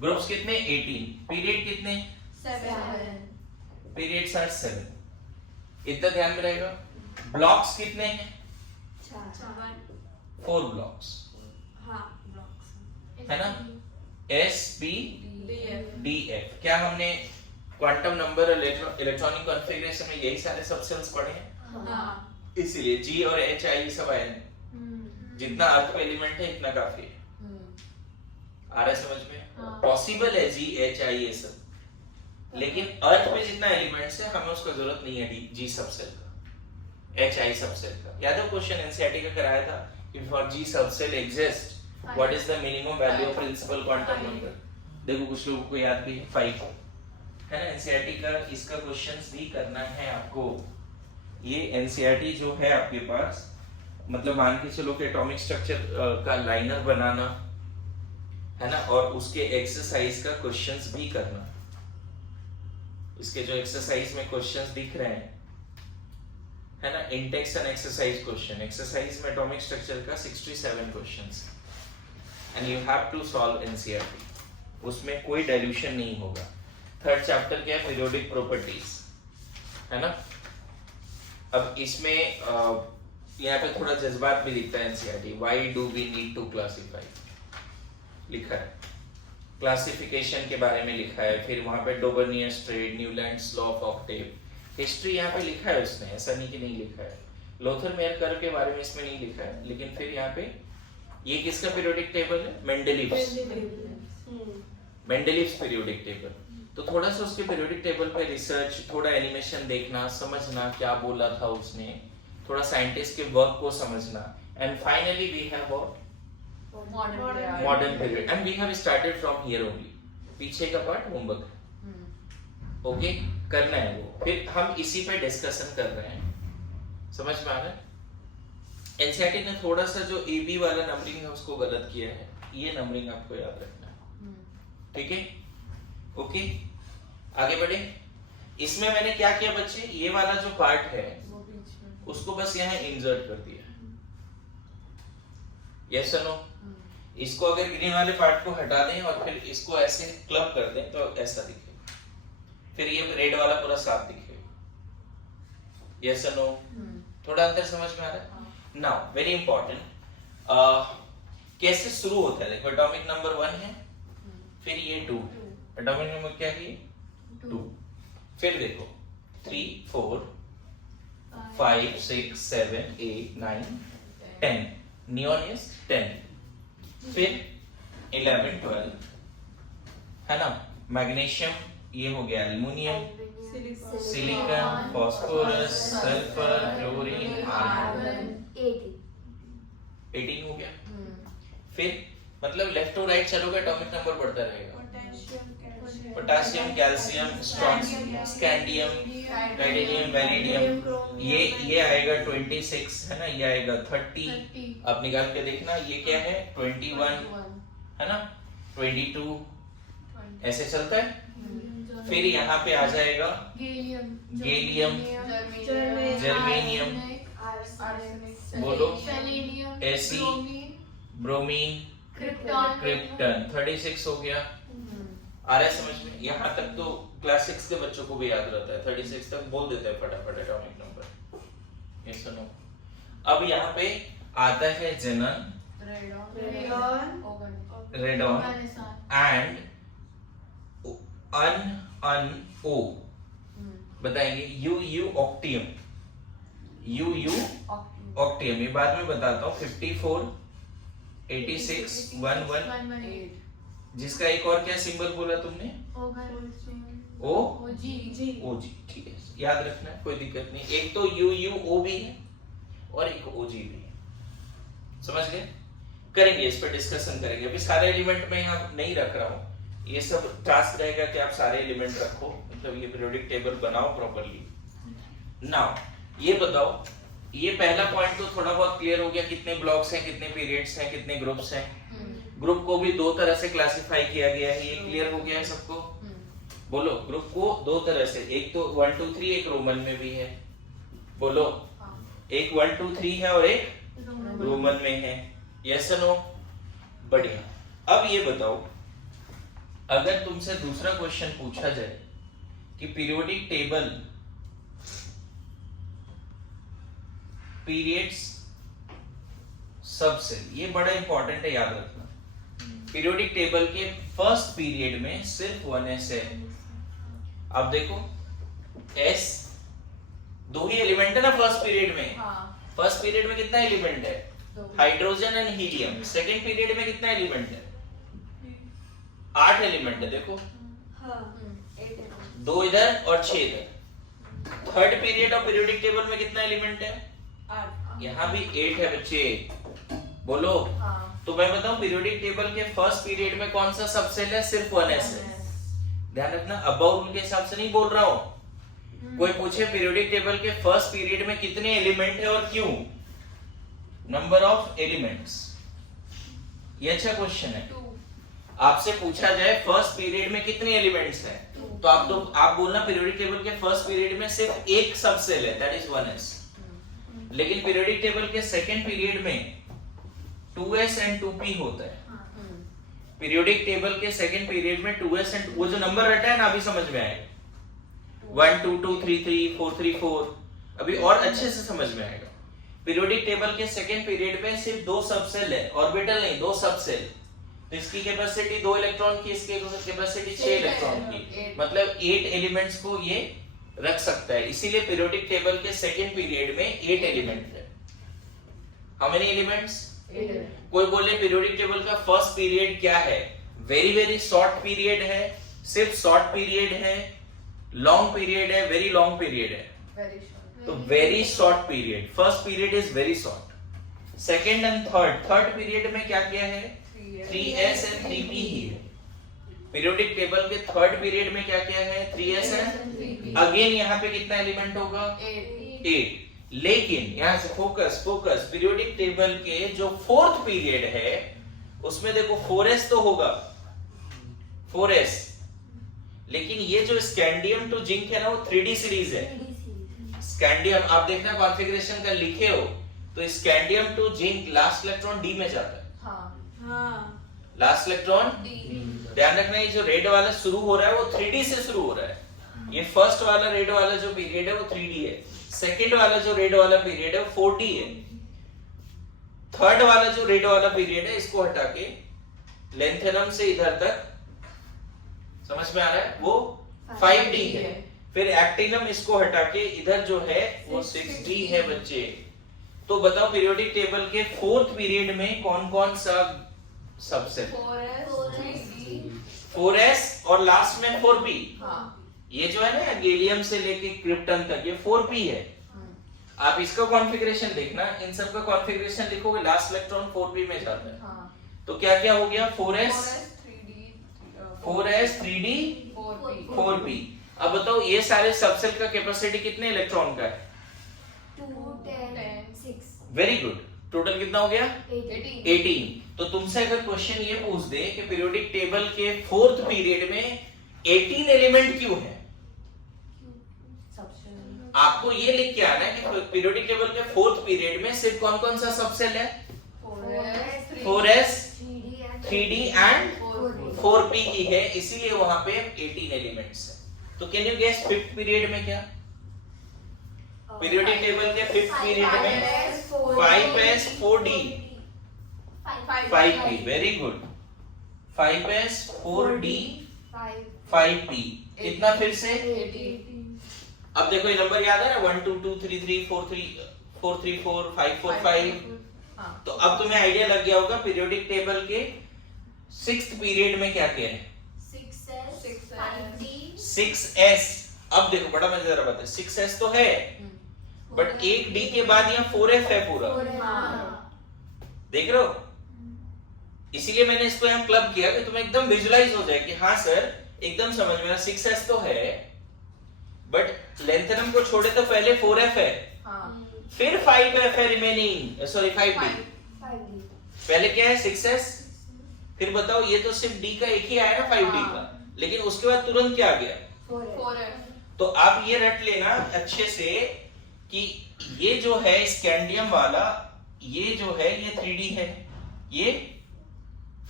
ग्रुप्स कितने? 18। पीरियड कितने? 7. Periods are 7। इतना ध्यान में रहेगा। ब्लॉक्स कितने हैं? 4 ब्लॉक्स है ना, S P D F। क्या हमने क्वांटम नंबर इलेक्ट्रॉनिक कॉन्फ़िगरेशन में यही सारे सबसेल्स पढ़े हैं? इसीलिए G और H I सब आए हैं। जितना अर्थ पे एलिमेंट है इतना काफी है। आ रहा है समझ में? पॉसिबल है G H I ये सब, लेकिन अर्थ पे जितना एलिमेंट्स है हमें उसका जरूरत नहीं है G सबसेल का, H I सबसेल का। याद है क्वेश्चन एनसीईआरटी का कराया था कि for G subshell exist what is the minimum value of principal quantum number? देखो कुछ लोगों को याद भी है 5 है ना। एनसीईआरटी का इसका क्वेश्चंस भी करना है आपको। ये एनसीईआरटी जो है आपके पास, मतलब मान के चलो कि एटॉमिक स्ट्रक्चर का लाइनर बनाना है ना, और उसके एक्सरसाइज का क्वेश्चंस भी करना। इसके जो एक्सरसाइज में क्वेश्चंस दिख रहे हैं है ना, index and exercise question, exercise में एटॉमिक स्ट्रक्चर का 67 questions and you have to solve NCERT, उसमें कोई डाइल्यूशन नहीं होगा। थर्ड चैप्टर क्या है, पीरियोडिक प्रॉपर्टीज है ना। अब इसमें यहाँ पे थोड़ा जज्बात भी लिखता है NCERT, why do we need to classify लिखा है, क्लासिफिकेशन के बारे में लिखा है, फिर वहां पे Dobereiner triad, Newlands law of octave, history यहाँ पे लिखा है उसने, ऐसा नहीं कि नहीं लिखा है। लोथर-मेयर कर्व के बारे में इसमें नहीं लिखा है, लेकिन फिर यहाँ पे ये किसका पीरियोडिक टेबल है, मेंडलीव्स, मेंडलीव्स पीरियोडिक टेबल। तो थोड़ा सा उसके पीरियोडिक टेबल पे रिसर्च, थोड़ा एनिमेशन देखना, समझना क्या बोला था उसने, थोड़ा साइंटिस्ट के वर्क को समझना, and finally we have modern period and we have started from here only. पीछे का पार्ट होमवर्क है, ओके करना है वो, फिर हम इसी पे डिस्कशन कर रहे हैं, समझ में आ रहा है। एनसीईआरटी ने थोड़ा सा जो एबी वाला नंबरिंग है उसको गलत किया है, ये नंबरिंग आपको याद रखना है, ठीक है, ओके आगे बढ़े। इसमें मैंने क्या किया बच्चे, ये वाला जो पार्ट है उसको बस यहाँ इंसर्ट कर दिया, यस और नो। इसको अगर ग्रीन वाले पार्ट को हटा दें और फिर इसको ऐसे क्लब कर दें तो ऐसा दिखे, फिर ये रेड वाला पूरा साफ दिखे, यस और नो। थोड़ा अंतर समझ में आ रहा है। नाउ वेरी इंपॉर्टेंट, कैसे शुरू होता है, देखो एटॉमिक नंबर 1 है, फिर ये 2, एटॉमिक नंबर क्या है, 2, फिर देखो 3 4 5 6 7 8 9 10, नियॉन इज 10, फिर 11 12 है ना, मैग्नीशियम ये हो गया, aluminium, silicon, phosphorus, sulphur, chlorine, argon, 18 हो गया। फिर मतलब लेफ्ट टू राइट चलोगे एटॉमिक नंबर बढ़ता रहेगा, potassium, calcium, scandium, titanium, vanadium, ये आएगा 26 है ना, ये आएगा 30, आप निकाल के देखना, ये क्या है 21 है ना, 22 ऐसे चलता है। फिर यहाँ पे आ जाएगा गैलियम, जर्मेनियम, बोलो, एसी, ब्रोमीन, क्रिप्टन, 36 हो गया। आ रहा है समझ में, यहाँ तक तो क्लास 6 के बच्चों को भी याद रहता है, 36 तक बोल देते हैं फटाफट एटॉमिक नंबर, ये सुनो। अब यहाँ पे आता है जनन, रेडॉन एंड ओ बताएंगे, यू ऑक्टियम, यू ऑक्टियम, ये बाद में बताता हूँ। 54 86 11 जिसका एक और क्या सिंबल बोला तुमने, ओजी, ठीक है याद रखना है, कोई दिक्कत नहीं। एक तो ओ भी है और एक ओजी भी है, समझ गए। करेंगे इस पर डिस्कशन करेंगे, अभी सारे एलिमेंट में यहाँ नहीं रख रहा हूँ, ये सब टास्क रहेगा कि आप सारे एलिमेंट रखो, मतलब ये पीरियोडिक टेबल बनाओ प्रॉपर्ली। नाउ ये बताओ, ये पहला पॉइंट तो थोड़ा बहुत क्लियर हो गया, कितने ब्लॉक्स हैं, कितने पीरियड्स हैं, कितने ग्रुप्स हैं। ग्रुप को भी दो तरह से क्लासिफाई किया गया है, ये क्लियर हो गया है सबको। बोलो, ग्रुप को दो तरह से, एक तो 1 2 3 एक रोमन में भी है, बोलो एक 1 2 3 है और एक रोमन में है, यस और नो। बढ़िया। अब ये बताओ, अगर तुमसे दूसरा क्वेश्चन पूछा जाए कि पीरियोडिक टेबल पीरियड्स सबसेल, ये बड़ा इंपॉर्टेंट है, याद रखना। पीरियोडिक टेबल के फर्स्ट पीरियड में सिर्फ 1s है। अब देखो s दो ही एलिमेंट है ना फर्स्ट पीरियड में। फर्स्ट पीरियड में कितना एलिमेंट है, hydrogen and helium. Second period में कितना एलिमेंट है, 8 एलिमेंट है। देखो 2 इधर और 6 इधर। Third period of periodic table में कितना एलिमेंट है, यहाँ भी 8 है बच्चे, बोलो। तो मैं बताऊं पीरियोडिक टेबल के फर्स्ट पीरियड में कौन सा सबसेल है, सिर्फ 1s है। ध्यान रखना, अबव रूल के हिसाब से नहीं बोल रहा हूं, कोई पूछे पीरियोडिक टेबल के फर्स्ट पीरियड में कितने एलिमेंट है और क्यों, नंबर ऑफ एलिमेंट्स, ये अच्छा क्वेश्चन है। आपसे पूछा जाए फर्स्ट पीरियड में कितने एलिमेंट्स हैं, तो आप बोलना पीरियोडिक टेबल के फर्स्ट पीरियड में सिर्फ एक सबसेल है, दैट इज 1s। लेकिन पीरियोडिक टेबल के सेकंड पीरियड में 2s एंड 2p होता है। पीरियोडिक टेबल के सेकंड पीरियड में 2s एंड वो जो नंबर रटा है ना, अभी समझ में आएगा, 1 2 2 3 3 4 3 4, अभी और अच्छे से समझ में आएगा। पीरियोडिक टेबल के सेकंड पीरियड में सिर्फ 2 सबसेल है, ऑर्बिटल नहीं, 2 सबसेल। तो इसकी कैपेसिटी 2 इलेक्ट्रॉन की, इसकी कैपेसिटी 6 इलेक्ट्रॉन की, मतलब 8 एलिमेंट्स को ये रख सकता है। इसीलिए पीरियोडिक टेबल के सेकंड पीरियड में 8 एलिमेंट है। How many elements? 8। कोई बोले पीरियोडिक टेबल का फर्स्ट पीरियड क्या है, वेरी वेरी शॉर्ट पीरियड है, सिर्फ शॉर्ट पीरियड है, लॉन्ग पीरियड है, वेरी लॉन्ग पीरियड है। Very short. तो very short period, first period is very short. Second and third period में क्या क्या है, 3s एंड 3p ही है। पीरियोडिक टेबल के थर्ड पीरियड में क्या क्या है, 3s एंड 3p। अगेन यहाँ पे कितना एलिमेंट होगा, 8। लेकिन यहाँ से फोकस, पीरियोडिक टेबल के जो फोर्थ पीरियड है उसमें देखो 4s तो होगा, 4s, लेकिन ये जो स्कैंडियम टू जिंक है ना, वो 3d सीरीज है। स्कैंडियम आप देखना कॉन्फ़िगरेशन का लिखे हो तो scandium to zinc last electron d में जाता है। लास्ट इलेक्ट्रॉन ध्यान रखना, ये जो रेड वाला शुरू हो रहा है वो 3d से शुरू हो रहा है। ये फर्स्ट वाला रेड वाला जो पीरियड है वो 3d है, सेकंड वाला जो रेड वाला पीरियड है वो 4d है, थर्ड वाला जो रेड वाला पीरियड है इसको हटा के लेंथेनम से इधर तक, समझ में आ रहा है, वो 5d है। फिर एक्टिनम इसको हटा के इधर जो है वो 6d है बच्चे। तो बताओ पीरियोडिक टेबल के फोर्थ पीरियड में कौन कौन सा सबसेट, 4s और लास्ट में 4p। ये जो है ना गैलियम से लेके क्रिप्टन तक ये 4p है। आप इसका कॉन्फ़िगरेशन देखना, इन सब का कॉन्फ़िगरेशन लिखोगे लास्ट इलेक्ट्रॉन 4p में जाता है। तो क्या क्या हो गया, 4s 3d 4p। अब बताओ ये सारे सबसेल का कैपेसिटी कितने इलेक्ट्रॉन का है, 2 10 6। Very good. टोटल कितना हो गया, 18। 18। तो तुमसे अगर क्वेश्चन ये पूछ दे कि पीरियोडिक टेबल के फोर्थ पीरियड में 18 एलिमेंट क्यों है, आपको ये लिख के आना है कि पीरियोडिक टेबल के फोर्थ पीरियड में सिर्फ कौन कौन सा सबसेल है, 4s 3d एंड 4p ही है, इसीलिए वहां पे 18 एलिमेंट्स है। तो can you guess fifth period में क्या, पीरियोडिक टेबल के फिफ्थ पीरियड में 5s 4d 5p, very good, 5s 4d 5p, कितना फिर से, अब देखो ये नंबर याद है ना, 1 2 2 3 3 4 3 4 3 4 5 4 5। तो अब तुम्हें आइडिया लग गया होगा पीरियोडिक टेबल के सिक्स्थ पीरियड में क्या क्या है, 6s। अब देखो बड़ा मजेदार बात है, 6s तो है बट एक d के बाद यहाँ 4f है पूरा, देख रहे हो, इसीलिए मैंने इसको यहाँ क्लब किया कि तुम्हें एकदम विजुलाइज हो जाए कि हाँ सर एकदम समझ में, 6s तो है बट लेंथेनम को छोड़े तो पहले 4f है, फिर 5f है रिमेनिंग, सॉरी 5d, पहले क्या है 6s, फिर बताओ ये तो सिर्फ d का एक ही आया ना 5d का, लेकिन उसके बाद तुरंत क्या आ गया, 4f। तो आप ये रट लेना अच्छे से कि ये जो है स्कैंडियम वाला, ये जो है ये 3d है, ये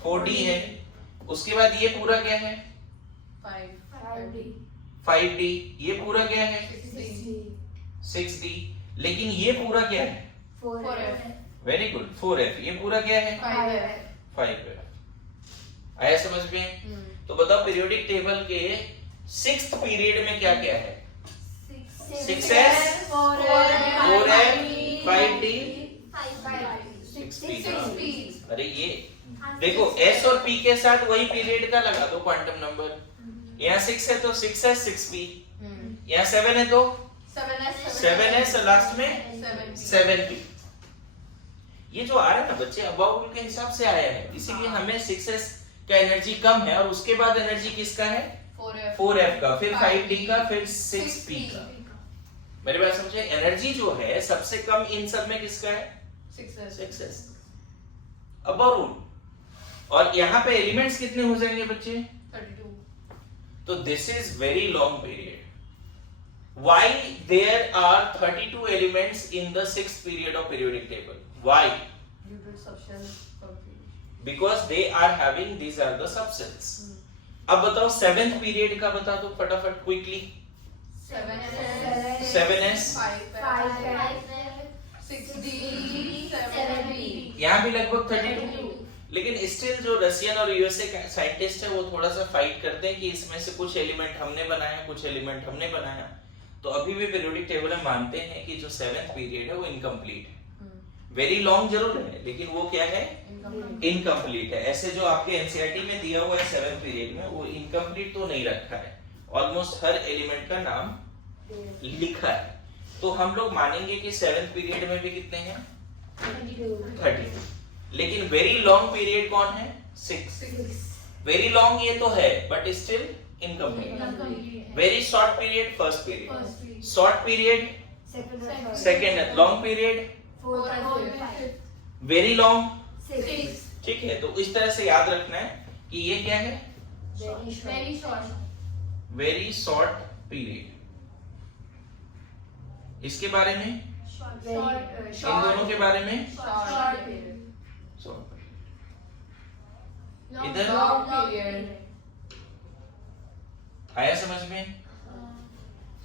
4d है, उसके बाद ये पूरा क्या है 5d, ये पूरा क्या है 6d, लेकिन ये पूरा क्या है 4f। वेरी गुड 4f, ये पूरा क्या है 5f। आया समझ में? तो बताओ पीरियोडिक टेबल के सिक्स्थ पीरियड में क्या क्या है, 6s 4f 5d 6p। अरे ये देखो s और p के साथ वही पीरियड का लगा दो क्वांटम नंबर, यहाँ 6 है तो 6s 6p, यहाँ 7 है तो 7s, लास्ट में 7p। ये जो आ रहा है ना बच्चे अबाउट के हिसाब से आया है, इसीलिए हमें 6s का एनर्जी कम है और उसके बाद एनर्जी किसका है 4f का, फिर 5d का, फिर 6p का। मेरी बात समझे? एनर्जी जो है सबसे कम इन सब में किसका है? 6s. Above rule. और यहाँ पे एलिमेंट्स कितने हो जाएंगे बच्चे? 32. तो this is very long period. Why there are 32 elements in the sixth period of periodic table? Why? Due to subshell configuration. Because they are having, these are the subsets. अब बताओ सेवेंथ पीरियड का बता दो फटाफट quickly. 7s. 7s 5s. 6d. 7b. यहाँ भी लगभग 32. लेकिन स्टिल जो रशियन और यूएसए साइंटिस्ट है वो थोड़ा सा फाइट करते हैं कि इसमें से कुछ एलिमेंट हमने बनाया, कुछ एलिमेंट हमने बनाया. तो अभी भी पीरियोडिक टेबल में मानते हैं कि जो सेवेंथ पीरियड है वो इनकम्प्लीट है. वेरी लॉन्ग जरूर है लेकिन वो क्या है? इनकम्प्लीट है. ऐसे जो आपके एनसीईआरटी में दिया हुआ है सेवेंथ पीरियड में वो इनकम्प्लीट तो नहीं रखा है. ऑलमोस्ट हर एलिमेंट का नाम लिखा है. तो हम लोग मानेंगे कि सेवेंथ पीरियड में भी कितने हैं? 32. लेकिन वेरी लॉन्ग पीरियड कौन है? 6. वेरी लॉन्ग ये तो है but still incomplete. Very short period first period. Short period second. Long period very long. ठीक है. तो इस तरह से याद रखना है कि ये क्या है? Very short. Very short period. इसके बारे में, इन दोनों के बारे में Short period. इधर Long period. आया समझ में?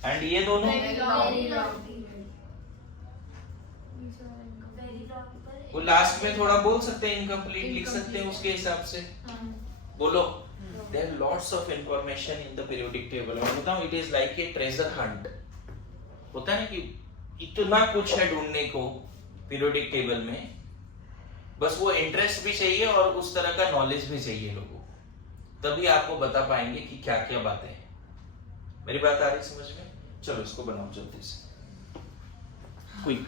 एंड ये दोनों वो लास्ट में थोड़ा बोल सकते हैं, इनकम्प्लीट लिख सकते हैं उसके हिसाब से. बोलो. There are lots of information in the periodic table. मैं बताऊं, it is like a treasure hunt. होता है ना कि इतना कुछ है ढूंढने को पीरियोडिक टेबल में. बस वो इंटरेस्ट भी चाहिए और उस तरह का नॉलेज भी चाहिए लोगों को. तभी आपको बता पाएंगे कि क्या क्या बातें हैं. मेरी बात आ रही समझ में? चलो इसको बनाओ जल्दी से. क्विक.